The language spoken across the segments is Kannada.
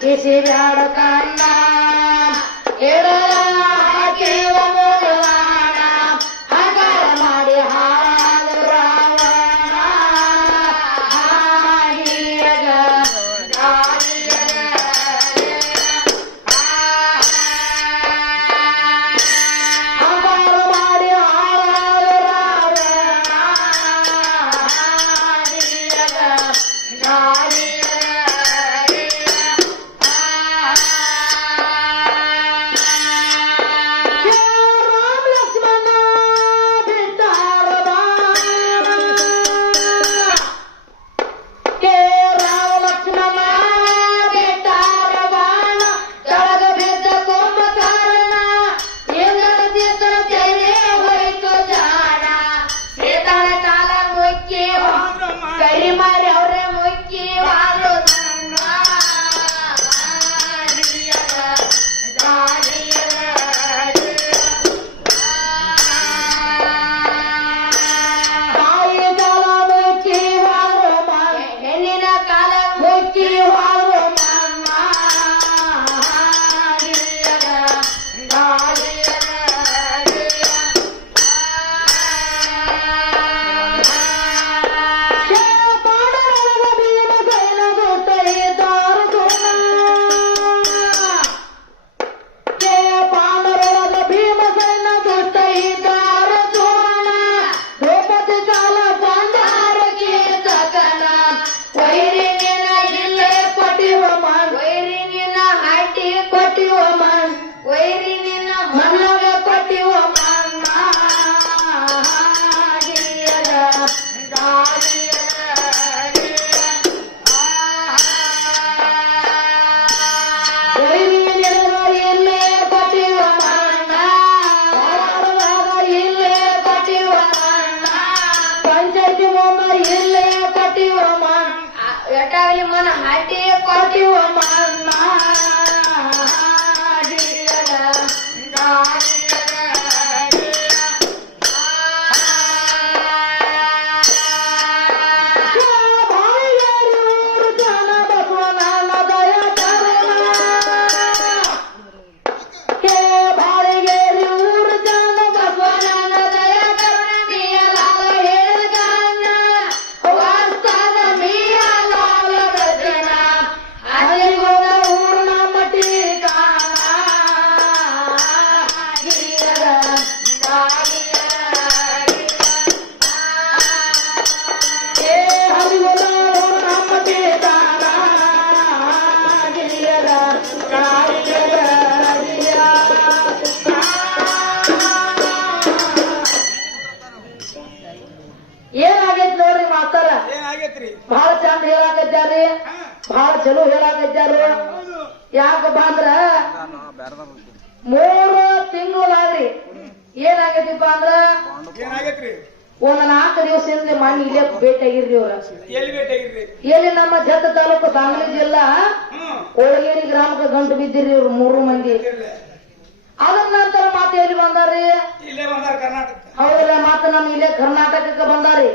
ಬಿಸಿಲಾಡುತ್ತಾನ ಎಡ ಬಹಳ ಚಂದ ಹೇಳಾಕತ್ಯಾರಿ. ಹಾ, ಬಹಳ ಚಲೋ ಹೇಳಾಕತ್ಯಾರು. ಹೌದು. ಯಾಕಪ್ಪ ಅಂದ್ರ ಮೂರು ತಿಂಗಳಾಗ್ರಿ ಏನಾಗೈತಿಪ್ಪ ಅಂದ್ರ ಒಂದ್ ನಾಲ್ಕು ದಿವಸದಿಂದ ಮಣ್ಣು ಇಲ್ಲೇ ಭೇಟಿಯಾಗಿರ್ರಿ ಅವ್ರ ಎಲ್ಲಿ ನಮ್ಮ ಜತ್ತ ತಾಲೂಕು ಸಾಂಗ್ಲಿ ಜಿಲ್ಲಾ? ಕೊಳಗೇರಿ ಗ್ರಾಮಕ್ಕೆ ಗಂಟು ಬಿದ್ದಿರಿ ಇವ್ರು ಮೂರು ಮಂದಿ. ಅದನ್ನ ನಂತರ ಮಾತು ಎಲ್ಲಿ ಬಂದಾರ್ರಿ? ಇಲ್ಲೇ ಬಂದಾರ ಕರ್ನಾಟಕ. ಹೌದಲ್ಲ ಮಾತು ನಮ್ ಇಲ್ಲೇ ಕರ್ನಾಟಕಕ್ಕೆ ಬಂದಾರಿ.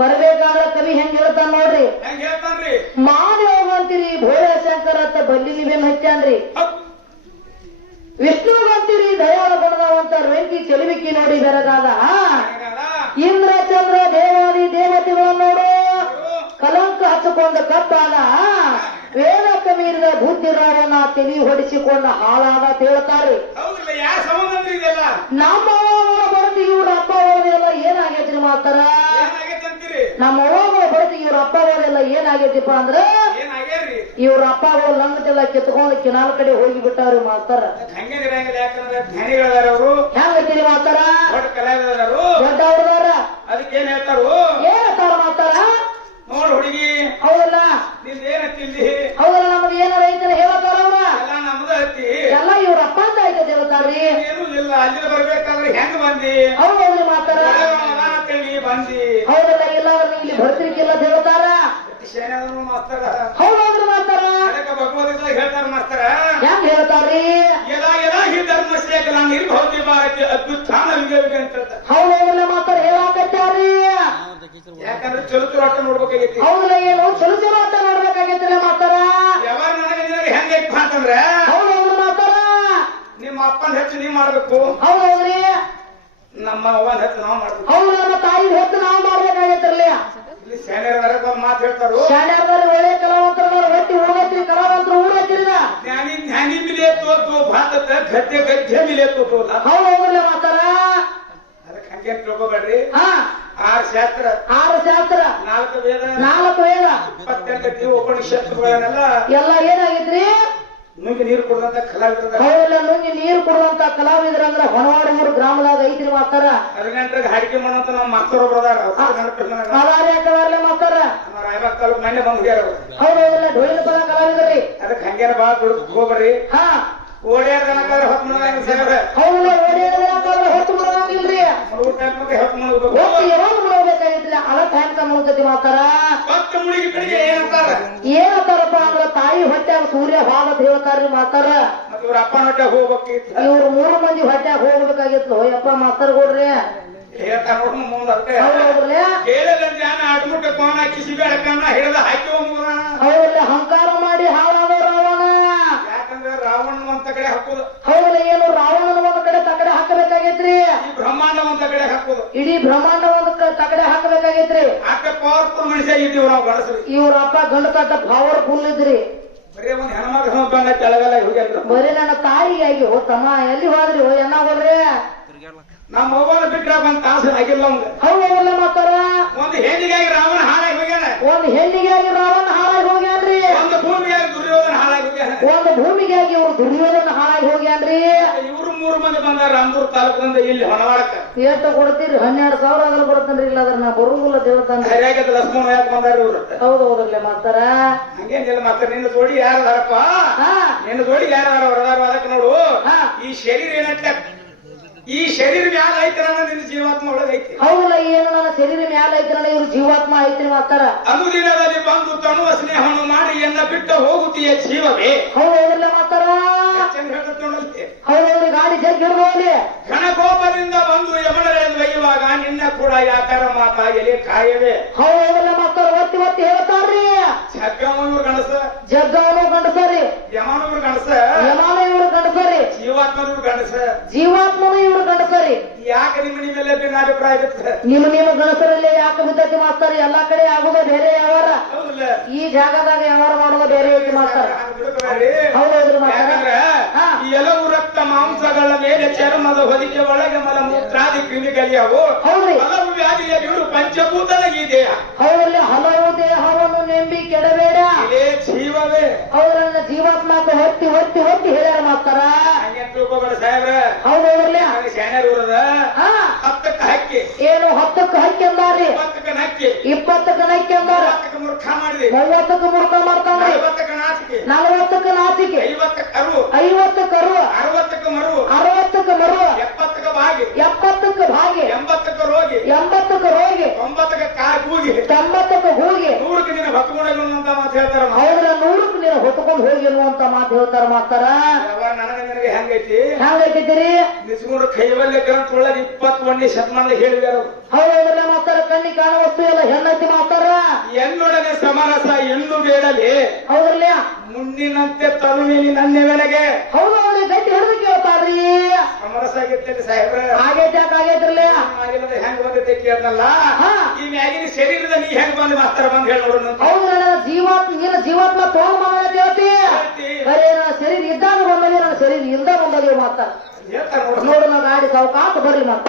ಬರ್ಬೇಕಾದ್ರ ಕವಿ ಹೆಂಗ್ ಹೇಳ್ತಾನ ನೋಡ್ರಿ. ಮಾದಿ ಹೋಗಂತೀರಿ ಭೋಳ ಶಂಕರ ಅಂತ ಬಲ್ಲಿ ನೀವೇನ್ ಹಚ್ಚಾನ್ರಿ ವಿಷ್ಣು ಅಂತೀರಿ ದಯಾಳ ಬಣದವಂತ ರಂಗಿ ಚೆಲುವಿಕಿ ನೋಡಿ ಬೆರಗಾದ? ಇಂದ್ರ ಚಂದ್ರ ದೇವಾದಿ ದೇವತೆಗಳ ನೋಡು. ಕಲಂಕ ಹಚ್ಚಿಕೊಂಡ ಕಪ್ಪಾದ ವೇದ ಕಮೀರಿದ ಬುದ್ಧಿರಾವನ ತಲಿ ಹೊಡಿಸಿಕೊಂಡ ಹಾಳಾದ ಹೇಳ್ತಾರೆ. ಹೌದಿಲ್ಲ ಅಪ್ಪ ಹೋದೆಲ್ಲ ಏನಾಗೈತಿ ಮಾಡ್ತಾರ ನಮ್ಮ ಅವಾಗ ಬರೀತಿ ಇವ್ರ ಅಪ್ಪ ಹೋದೆಲ್ಲ ಏನಾಗೈತಿಪ್ಪ ಅಂದ್ರ ಇವ್ರ ಅಪ್ಪ ಅವರು ಲಂಗದೆಲ್ಲ ಕಿತ್ಕೊಂಡು ಕಿನಾಲ್ ಕಡೆ ಹೋಗಿ ಬಿಟ್ಟಾರು ಮಾಡ್ತಾರ ಹೆಂಗತಿರಿ ಮಾಡ್ತಾರ ದೊಡ್ಡವ್ರದಾರ? ಅದಕ್ಕೇನ್ ಹೇಳ್ತಾರು? ಏನಂತಾರ ಮಾಡ್ತಾರ ನೋಡ್ ಹುಡುಗಿ ಹೌದಲ್ಲ? ನಿಂದ ಏನತ್ತಿಲ್ಲಿ ಹೌದಲ್ಲ ನಮ್ಗೆ ಏನಾರ ಐತಲ್ಲ ಹೇಳ್ತಾರ ಅವ್ರ? ಎಲ್ಲ ನಮ್ದು ಹತ್ತಿ. ಎಲ್ಲ ಇವ್ರ ಅಪ್ಪ ಅಂತ ದೇವತಾರಿ ಏನು ಇಲ್ಲ ಅಲ್ಲಿ ಬರ್ಬೇಕಾದ್ರೆ ಹೆಂಗ್ ಬಂದಿ? ಅವ್ರು ಮಾತಾರ? ಬಂದಿ. ಹೌದಲ್ಲ ಇಲ್ಲ ನೀವು ಇಲ್ಲಿ ಬರ್ತಿರ್ಕಿಲ್ಲ ದೇವತಾರ ಹೇಳ್ತಾರ? ಶೇನಾದ್ರು ಮಾಸ್ತರ ಹೌದು ಹೌದ್ರಿ ಮಾಸ್ತರ ಅದಕ್ಕೆ ಭಗವದ್ಗೀತೆ ಹೇಳ್ತಾರ ಮಾಸ್ತರ. ಹೆಂಗ್ ಹೇಳ್ತಾರಿ ಎಲ್ಲ ಎಲ್ಲ ಹಿ ಧರ್ಮ ಶೇಖರ ನಿರ್ಭವತಿ ಭಾರತಿ ಅತ್ಯುತ್ಥಾನ ವಿಜಯ ಅಂತ ಹೇಳ್ತಾರೆ. ಮಾಸ್ತರ ಯಾಕಂದ್ರೆ ಚಲೋ ಚಲೋ ಆಟ ನೋಡ್ಬೇಕಾಗೈತಿ. ಹೌದಲ್ಲ ಏನು ಚಲೋ ಚಲೋ ಅಂತ ನೋಡ್ಬೇಕಾಗೈತಿಲ್ಲ ಮಾಸ್ತರ ಯಾವಾಗ ನನಗೆ ಅಂತಂದ್ರೆ ಹೌದು ನಿಮ್ಮ ಅಪ್ಪನ ಹೆಚ್ಚು ನೀವ್ ಮಾಡ್ಬೇಕು. ಹೌದು ಹೌದ್ರಿ? ನಮ್ಮ ಅವ್ವನ ಹೆಚ್ಚು ನಾವು ಮಾಡ್ಬೇಕು. ಹೌದು ನಮ್ಮ ತಾಯಿ ಹೆಚ್ಚು ನಾವು ಮಾಡ್ಬೇಕಾಗೈತಿರ್ಲಿ ಇಲ್ಲಿ ಸೇನೆಯವರ ಒಂದು ಮಾತು ಹೇಳ್ತಾರು. ಶಾಣ್ಯಾರ್ದಾರಿ ಒಳ್ಳೆ ಕಲಾವಂತರ ಹೊಟ್ಟಿ ಹೋಗತ್ರಿ ಕಲಾವಂತರ ಊರೈತ್ರಿದ ಜ್ಞಾನಿ ಜ್ಞಾನಿ ಮಿಲೆ ತೋತು ಭಾರತ ಗದ್ದೆ ಗದ್ದೆ ಮಿಲೆ ತೋತು ಹೌದು ಹೌದ್ರಲ್ಲ ಮಾತಾರ ಅದಕ್ಕೆ ಹಂಗೆ ತಿಳ್ಕೊಬೇಡ್ರಿ. ಹಾ. ಆರು ಶಾಸ್ತ್ರ. ಆರು ಶಾಸ್ತ್ರ. ನಾಲ್ಕು ವೇದ. ನಾಲ್ಕು ವೇದ. ಇಪ್ಪತ್ತೆಂಟು ಉಪನಿಷತ್ತುಗಳನ್ನೆಲ್ಲ ಎಲ್ಲ ಏನಾಗಿದ್ರಿ ನುಂಗಿ ನೀರು ಕುಡಿದಂತ ಕಲಾವಿದ ಹೌದಲ್ಲ ನುಂಗಿ ನೀರು ಕೊಡುವಂತ ಕಲಾವಿದ್ರ ಅಂದ್ರ ಹೊಣವಾಡಮೂರು ಗ್ರಾಮದಾಗ ಐತ್ರಿ ಮಾಸ್ತರ. ಅದ್ರ ಗಂಟೆಗೆ ಹಾಡಿಕೆ ಮಾಡುವಂತ ನಮ್ಮ ಮಕ್ಕಳು ಬರದಾರ. ಕಲಾರಿ ಹಾಕವಾರ್ಲೆ ಮಾಸ್ತರ. ರಾಯಬಾಗ್ ತಾಲೂಕು ಮನೆ ಬಂದ್ ಹೋಗ್ಯಾರ ಹೌದಲ್ಲ ಢೋಲಿನ ಪದ ಕಲಾವಿದ್ರಿ. ಅದಕ್ಕೆ ಹಂಗೇನ ಬಾಳ ದುಡ್ಡು ಹೋಗ್ಬರ್ರಿ ಹಾ. ಓಡಿಯಾರ ತನಕ ಹೊತ್ತು ಮಾಡೋದಂಗ ಸೇವ್ರ ಹೌದಲ್ಲ ಓಡಿಯಾದ್ರೆ ಹೊತ್ತು ಮೂರು ಟೈಮ್ ಹೊತ್ತು ಮಾಡ್ಬೇಕಾಗಿದ್ರಿ ಕಡೆಗೆ ಏನಂತಾರ? ಏನಂತಾರಪ್ಪ ಅಂದ್ರ ತಾಯಿ ಹೊಟ್ಟೆ ಸೂರ್ಯ ಭಾಗತ್ ಹೇಳ್ತಾರ್ರಿ ಮಾತಾರ. ಅಪ್ಪನ ಹೊಟ್ಟೆ ಹೋಗ್ಬೇಕಿತ್ತು. ಇವ್ರು ಮೂರು ಮಂದಿ ಹೊಟ್ಟೆ ಹೋಗ್ಬೇಕಾಗಿತ್ತು. ಯಪ್ಪ ಮಾತಾರ ಕೊಡ್ರಿ. ಅವ್ರಲ್ಲಿ ಅಹಂಕಾರ ಹಂಕಾರ ಮಾಡಿ ಹಾಳಾದ ರಾವಣ. ಯಾಕಂದ್ರೆ ರಾವಣ ಒಂದ ಕಡೆ ಹಾಕೋದು. ಹೌದಲ್ಲ ಏನು ರಾವಣನ ಒಂದ್ ಕಡೆ ತಕಡೆ ಹಾಕಬೇಕಾಗೈತ್ರಿ? ಬ್ರಹ್ಮಾಂಡ ಒಂದ್ ಕಡೆ ಹಾಕೋದು. ಇಡೀ ಬ್ರಹ್ಮಾಂಡ ಒಂದು ಕ- ತಕಡೆ ಹಾಕಬೇಕಾಗೈತ್ರಿ ಆಟ ಪವರ್ಫುಲ್ ಮನುಷ್ಯ ಇದ್ದೀವಿ ನಾವು ಗಣಸರು ಇವ್ರ ಅಪ್ಪ ಗಂಡ ಕಟ್ಟ ಪವರ್ಫುಲ್ ಇದ್ರಿ. ಬರೀ ಒಂದ್ ಹೆಣ್ಮಗ ಬಂದ ಕೆಳಗಲ್ಲ ಹೋಗ್ಯಾರ ಬರೀ ನನ್ನ ತಾಯಿಯಾಗಿ ಓ ತಮ್ಮ ಎಲ್ಲಿ ಹೋದ್ರಿ? ಓ ಎನ್ನ ಹೋದ್ರಿ? ನಮ್ಮ ಮೊಬೈಲ್ ಬಿಟ್ರ ಬಂದ ತಾಸು ಆಗಿಲ್ಲ ಹೌದು ಹೌದಲ್ಲ ಮಾತಾರ? ಒಂದು ಹೆಣ್ಣಿಗಾಗಿ ರಾವಣ ಹಾಳಾಗಿ ಹೋಗ್ಯಾನ. ಒಂದು ಹೆಣ್ಣಿಗಾಗಿ ರಾವಣ ಹಾಳಾಗಿ ಹೋಗ್ಯಾನ್ರಿ. ಒಂದು ಭೂಮಿಯಾಗಿ ಹೋಗ್ಯಾನ ಒಂದು ಭೂಮಿಗಾಗಿ ಇವರು ದುರ್ಯೋಧನ ಹಾಳಾಗಿ ಹೋಗ್ಯಾನ್ರಿ ಇವ್ರು ಮೂರು ಮಂದಿ ಬಂದಾರ ರಾಮದೂರ್ ತಾಲೂಕಿನಿಂದ ಇಲ್ಲಿ ಹೊಣವಾಡಕ. ಎಷ್ಟು ಕೊಡ್ತೀರಿ ಹನ್ನೆರಡು ಸಾವಿರ ಆಗಲ್ಲ ಕೊಡ್ತೇನ್ರಿ ಇಲ್ಲ ಅದ್ರ ನಾ ಬರುವುದಿಲ್ಲ ದೇವತಾನ ಲಕ್ಷ್ಮಣ ಯಾಕೆ ಬಂದಾರ ಇವ್ರು? ಹೌದು ಹೌದ್ರಲ್ಲ ಮಾತಾರ ಹಂಗೇನಿಲ್ಲ ಮತ್ತೆ ನಿನ್ನ ಜೋಡಿ ಯಾರದಾರಪ್ಪ ಹಾ. ನಿನ್ನ ಜೋಡಿ ಯಾರು ಹೊರದಾರ ಅದಕ್ಕೆ ನೋಡು. ಈ ಶರೀರ ಏನಂತ ಈ ಶರೀರ ಮ್ಯಾಲ ಐತಿ ನನ್ನ ಜೀವಾತ್ಮ ಒಳಗ ಐತಿ. ಹೌದಲ್ಲ ಏನು ನನ್ನ ಶರೀರ ಮ್ಯಾಲ ಐತ್ರಲ್ಲ ಇವ್ರ ಜೀವಾತ್ಮ ಐತ್ರಿ ಅದು ಅನುದಿನದಲ್ಲಿ ಬಂದು ತನುವ ಸ್ನೇಹವನ್ನು ಮಾಡಿ ಎನ್ನ ಬಿಟ್ಟು ಹೋಗುತ್ತೀಯ ಜೀವವೇ? ಹೌದು ಹೌದಲ್ಲ ಮಾತಾರ ಹೌದೌದು ಗಾಡಿ ಜಗ್ ಹಿಡ್ದೋಲಿ ಘನಕೋಪದಿಂದ ಬಂದು ಯಮನರೆಂದು ಒಯ್ಯುವಾಗ ನಿನ್ನ ಕೂಡ ಯಾಕಾರ ಮಾತಾಗಲಿ ಕಾಯವೇ? ಹೌದು ಹೌದಲ್ಲ ಮಾತಾರ ಒತ್ತಿ ಒತ್ತಿ ಹೇಳ್ತಾರ್ರಿ. ಜಗ್ಗಮ್ಮನೂರು ಗಣಸ ಜಗ್ಗವನು ಗಣಸ ರೀ. ಯಮನವರು ಗಣಸ ಯಮಾನ ಇವ್ರು ಗಂಡಸರಿ. ಜೀವಾತ್ಮನೂರು ಗಣಸ ಜೀವಾತ್ಮನು ಇವ್ರು ಗಂಡಸರಿ. ಯಾಕೆ ನಿಮ್ಮ ಮೇಲೆ ಭಿನ್ನಾಭಿಪ್ರಾಯ ಬಿತ್ತ ನಿಮ್ಮ ನಿಮ್ಮ ಗಣಸರಲ್ಲಿ ಯಾಕೆ ಮುದ್ದತಿ ಮಾಡ್ತಾರೆ? ಎಲ್ಲಾ ಕಡೆ ಆಗುದ ಬೇರೆ ಯಾವಾರ ಹೌದಲ್ಲ. ಈ ಜಾಗದಾಗ ವ್ಯವಹಾರ ಮಾಡೋದು ಬೇರೆ ಮಾಡ್ತಾರೆ. ಹೌದು ಮಾಡ್ತಾರೆ. ಹೌದೌದ್ರಿ ಮಾಸ್ತಾರ ಯಾಕಂದ್ರ ಹಾ. ಈ ಎಲ್ಲವೂ ರಕ್ತ ಮಾಂಸಗಳ ಮೇಲೆ ಚರ್ಮದ ಹೊದಿಕೆ ಒಳಗೆ ಮಲ ಮೂತ್ರಾದಿ ಕ್ರಿಮಿಗಳಿಯವು ಹಲವು ವ್ಯಾಧಿಯ ಇವರು ಪಂಚಭೂತದ ಈ ದೇಹ. ಅವರಲ್ಲಿ ಹಲವು ದೇಹವನ್ನು ನೆಂಬಿ ಕೆಡಬೇಡ. ಇದೇ ಜೀವವೇ. ಅವರನ್ನ ಜೀವಾತ್ಮಕ ಹೊತ್ತಿ ಹೊತ್ತಿ ಹೊತ್ತಿ ಹೇಳ್ಯಾರ ಮಾಡ್ತಾರ ತಿಳ್ಕೊಬೇಡ ಸಾಹೇಬ್ರ. ಊರದ ಹತ್ತಕ್ಕೆ ಹಕ್ಕಿ. ಏನು ಹತ್ತಕ್ಕೆ ಹಕ್ಕಿ ಅಂದಾರಿ? ಹತ್ತಕ್ಕೆ ನಕ್ಕಿ. ಇಪ್ಪತ್ತಕ್ಕೆ ನಕ್ಕಿ ಅಂದಾರ? ಮೂವತ್ತಕ್ಕೆ ಮೂರ್ಖ ಮಾಡಿದ್ರಿ ಮೂವತ್ತಕ್ಕೆ ಮೂರ್ಖ ಮಾಡ್ತಾರೆ ನಲವತ್ತಕ್ಕೆ ನಾಚಿಕೆ. ನಲವತ್ತಕ್ಕೆ ನಾಚಿಕೆ. ಐವತ್ತಕ್ಕೆ ಕರು ಐವತ್ತಕ್ಕೆ ಅರುವ ರೋಗಿ ಎಂಬತ್ತಕ್ಕೆ ಹೋಗಿ. ಒಂಬತ್ತಕ್ಕೆ ಕಾರ್ ಕೂಗಿ. ತೊಂಬತ್ತಕ್ಕೆ ಹೋಗಿ. ನೂರಕ್ಕೆ ನೀನು ಹೊತ್ಕೊಂಡೋಗಿ ಅಂತ ಮಾತು ಹೇಳ್ತಾರ ಹೌದ್ರ ನೂರಕ್ಕೆ ನೀನು ಹೊತ್ಕೊಂಡು ಹೋಗಿ ಅನ್ನುವಂತ ಮಾತು ಹೇಳ್ತಾರ ಮಾಸ್ತಾರ ನನಗೆ ನಿನಗೆ ಹೆಂಗೈತಿ? ಹೆಂಗೈತಿದ್ದೀರಿ? ನಿಸ್ಗುಂಡ್ರ ಕೈವಲ್ಯ ಗ್ರಂಥ ಒಳಗೆ ಇಪ್ಪತ್ತೊಂದನೇ ಶತಮಾನ ಹೇಳಿದಾರ ಹೌದೌದ್ರಲ್ಲ ಮಾಸ್ತಾರ ಕಣ್ಣಿ ಕಾಣುವ ವಸ್ತು ಎಲ್ಲ ಹೆಣ್ಣೈತಿ ಮಾಸ್ತಾರ ಎನ್ನೊಡನೆ ಸಮರಸ ಎಲ್ಲೂ ಬೇಡಲಿ. ಹೌದ್ರಲ್ಲ ಮುಂದಿನಂತೆ ತರುಣಿನಿ ನನ್ನ ಹಿಡಿದು ಕೇಳ್ತಾರ್ರಿ ಆಗಿರ್ತೈತಿ ಸಾಹೇಬ್ರ. ಆಗೈತೆ ಯಾಕೆ ಆಗೈತ್ರಲ್ಲ ಆಗಿಲ್ಲದ ಹೆಂಗ್ ಬಂದೈತಿ ಕೇಳ್ದಲ್ಲ. ಈ ಮ್ಯಾಗಿನ ಶರೀರದ ನೀ ಹೆಂಗ್ ಬಂದು ಮಾಸ್ತರ ಬಂದ್ ಹೇಳಿ ನೋಡೋಣ ಹೌದ್ರ ನನ್ನ ಜೀವಾತ್ಮ ನಿನ್ನ ಜೀವಾತ್ಮ ತಗೊಂಡ್ ಬಂದ ದೇವತಿ. ಬರೀ ನನ್ನ ಶರೀರ ಇದ್ದಾಗ ನನ್ನ ಶರೀರ ಇಲ್ದಾಗ ಬಂದದೆ ನೋಡ್ರಿ ನೋಡು. ನಾ ಗಾಡಿ ಸಾವುಕಾತ ಬರ್ರಿ ಮಾತ